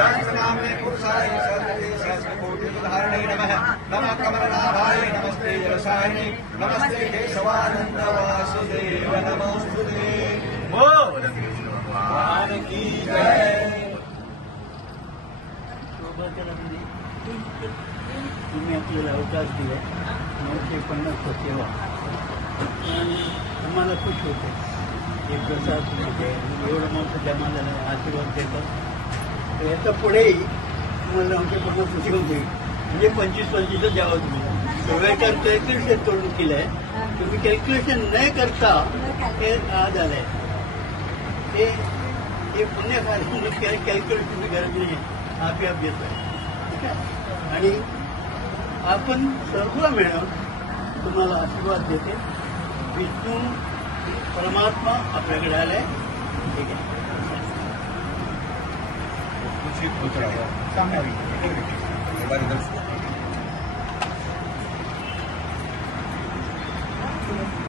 सहस्रनाम्ने पुरुषाय सहस्रकोटिधारिणे नमः। नमः कमलनाभाय नमस्ते जलसायिने नमस्ते केशवानंद वासुदेव नमोस्तुते। बोल भगवान की जय। तुम्ही आपल्याला अवकाश दिला 950 सेवा आणि आम्हाला खुश होते एक प्रसाद होते एवढं मोठं जमा झालं आशीर्वाद देतात तर याच्या पुढेही तुम्हाला 950 सेवा होईल म्हणजे 25-25च द्यावं तुम्ही सगळ्याच्या कॅल्क्युलेशन करून केलं आहे तुम्ही कॅल्क्युलेशन नाही करता हे आज आलंय हे पुण्य कॅल्क्युलेशन तुम्ही गरज नाही आपोआप देतोय ठीक आहे आणि आपण सर्व मिळून तुम्हाला आशीर्वाद देते विष्णू परमात्मा आपल्याकडे आलाय ठीक आहे सामने